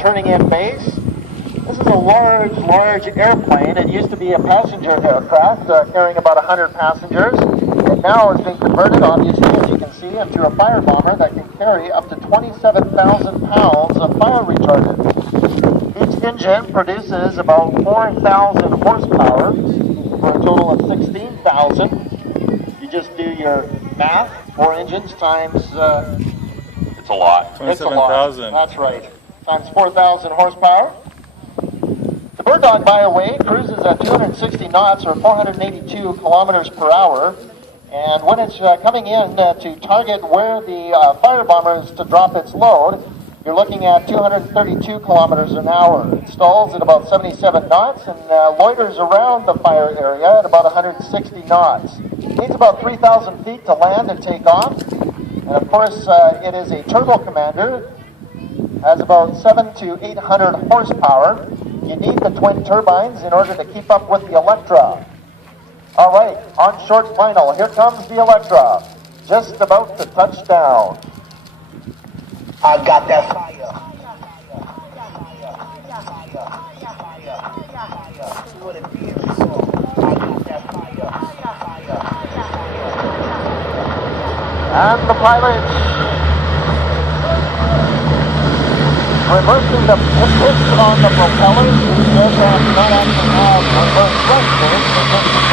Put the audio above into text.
Turning in base. This is a large airplane. It used to be a passenger aircraft carrying about 100 passengers. And now it's been converted, obviously, as you can see, into a fire bomber that can carry up to 27,000 pounds of fire retardant. Each engine produces about 4,000 horsepower for a total of 16,000. You just do your math. 4 engines times... it's a lot. 27,000. That's right. Times 4,000 horsepower. The Bird Dog, by the way, cruises at 260 knots or 482 kilometers per hour. And when it's coming in to target where the fire bomber is to drop its load, you're looking at 232 kilometers an hour. It stalls at about 77 knots and loiters around the fire area at about 160 knots. It needs about 3,000 feet to land and take off. And of course, it is a turbo commander. Has about 700 to 800 horsepower. You need the twin turbines in order to keep up with the Electra. All right, on short final, here comes the Electra, just about to touch down. I got that fire. And the pilots reversing the pitch on the propellers. The aircraft not actually have reverse thrusters.